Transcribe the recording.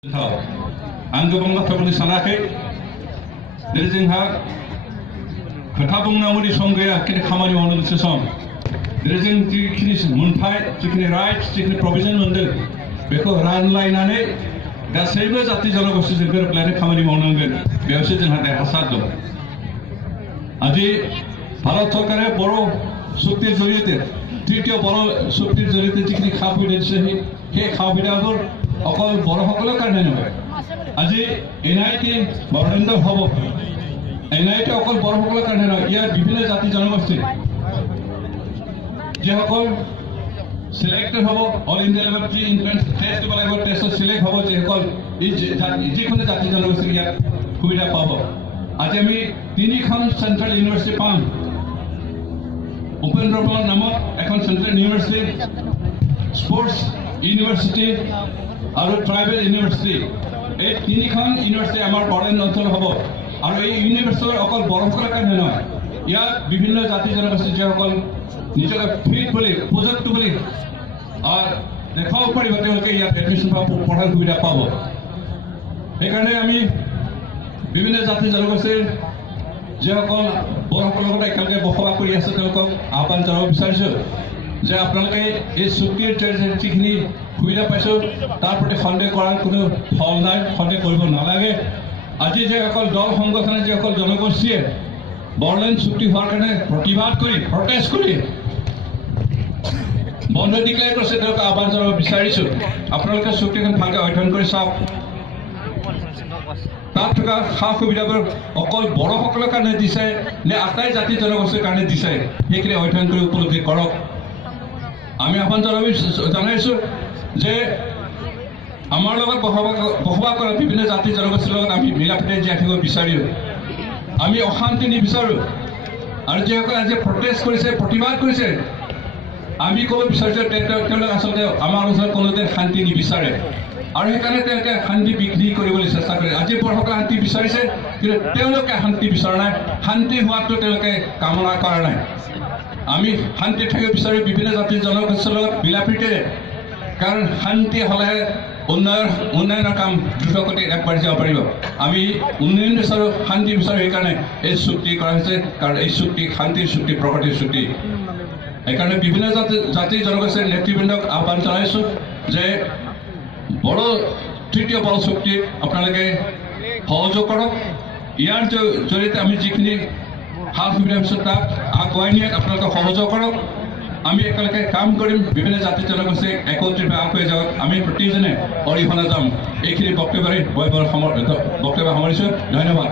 आं गोबां बाथ्रा बुंनो सानाखै दिनै जोंहा खोथा बुंनांगौनि सम गैया खिन्थु खामानि मावनांगौसो सम दिनै जों जिखिनि मोनथाय जिखिनि राइट्स जिखिनि प्रभिजन मोनदों बेखौ रानलायनानै गासैबो जाति जनगोष्ठीजों गोरोबलायनानै खामानि मावनांगोन बेयावसो जोंहा देरहासार दं আজি भारत सरकारे बर' চুক্তিৰ জৰিয়তে তৃতীয় বৰ চুক্তিৰ জৰিয়তে যিখিনি খা সুবিধা দিছে সেই খা সুবিধাবোৰ অকল বড়োসকলৰ কাৰণে নহয় আজি এনআইটি বৰদণ্ড হ'ব এনআইটি অকল বড়োসকলৰ কাৰণে নহয় ইয়াৰ বিভিন্ন জাতি জনগোষ্ঠী যিসকল সিলেক্টেড হ'ব all India level pre entrance test দিব লাগিব টেষ্টত সিলেক্ট হ'ব যিসকল যিকোনো জাতি জনগোষ্ঠী ইয়াত সুবিধা পাব আজি আমি তিনিখন চেন্ট্ৰেল ইউনিভাৰ্চিটি পাম উপেন্দ্ৰ বড়ো নামত এখন চেন্ট্ৰেল ইউনিভাৰ্চিটি স্পৰ্টছ ইউনিভাৰ্চিটি আৰু ট্ৰাইবেল ইউনিভাৰ্চিটি এই তিনিখন ইউনিভাৰ্চিটি আমাৰ বড়োলেণ্ড অঞ্চল হ'ব আৰু এই ইউনিভাৰ্চিটি অকল বড়োসকলৰ কাৰণে নহয় ইয়াত বিভিন্ন জাতি জনগোষ্ঠী যিসকল নিজকে ফিট বুলি উপযুক্ত বুলি দেখাব পাৰিব তেওঁলোকে ইয়াত এডমিশ্যন পঢ়াৰ সুবিধা পাব সেইকাৰণে আমি বিভিন্ন জাতি জনগোষ্ঠীৰ যিসকল বড়োসকলৰ লগত একেলগে বসবাস কৰি আছে তেওঁলোকক আহ্বান জনাব বিচাৰিছোঁ যে আপোনালোকে এই চুক্তিৰ যিখিনি সুবিধা পাইছোঁ তাৰ প্ৰতি সন্দেহ কৰাৰ কোনো ফল নাই সন্দেহ কৰিব নালাগে আজি যিসকল দল সংগঠনে যিসকল জনগোষ্ঠীয়ে বড়োলেণ্ড চুক্তি হোৱাৰ কাৰণে প্ৰতিবাদ কৰি প্ৰটেষ্ট কৰি বন্ধ ডিক্লেয়াৰ কৰিছে তেওঁলোকক আহ্বান জনাব বিচাৰিছোঁ আপোনালোকে চুক্তিখন ভালকৈ অধ্যয়ন কৰি চাওক তাত থকা সা সুবিধাবোৰ অকল বড়োসকলৰ কাৰণে দিছে নে আটাই জাতি জনগোষ্ঠীৰ কাৰণে দিছে সেইখিনি অধ্যয়ন কৰি উপলব্ধি কৰক আমি আহ্বান জনাইছোঁ যে আমাৰ লগত বসবাস কৰা বিভিন্ন জাতি জনগোষ্ঠীৰ লগত আমি মিলা প্ৰীতিৰে জীয়াই থাকিব বিচাৰোঁ আমি অশান্তি নিবিচাৰোঁ আৰু যিসকলে আজি প্ৰটেষ্ট কৰিছে প্ৰতিবাদ কৰিছে আমি ক'ব বিচাৰিছোঁ তেওঁলোকে আচলতে আমাৰ ওচৰত কোনোদিন শান্তি নিবিচাৰে আৰু সেইকাৰণে তেওঁলোকে শান্তি বিঘ্নি কৰিবলৈ চেষ্টা কৰে আজি বড়োসকলে শান্তি বিচাৰিছে কিন্তু তেওঁলোকে শান্তি বিচৰা নাই শান্তি হোৱাটো তেওঁলোকে কামনা কৰা নাই আমি শান্তি থাকিব বিচাৰোঁ বিভিন্ন জাতি জনগোষ্ঠীৰ লগত মিলা প্ৰীতিৰে কাৰণ শান্তি হ'লেহে উন্নয়নৰ কাম দ্ৰুতগতিত আগবাঢ়ি যাব পাৰিব আমি উন্নয়ন বিচাৰোঁ শান্তি বিচাৰোঁ সেইকাৰণে এই চুক্তি কৰা হৈছে কাৰণ এই চুক্তি শান্তিৰ চুক্তি প্ৰগতিৰ চুক্তি সেইকাৰণে বিভিন্ন জাতি জনগোষ্ঠীৰ নেতৃবৃন্দক আহ্বান জনাইছোঁ যে বড়ো তৃতীয় বড়ো চুক্তি আপোনালোকে সহযোগ কৰক ইয়াৰ জৰিয়তে আমি যিখিনি সা সুবিধা পাইছোঁ তাক আগুৱাই নিয়াত আপোনালোকে সহযোগ কৰক আমি একেলগে কাম কৰিম বিভিন্ন জাতি জনগোষ্ঠীক একত্ৰিত আগুৱাই যাওক আমি প্ৰতিজনে অৰিহণা যাম এইখিনি বক্তব্য সামৰিছোঁ ধন্যবাদ।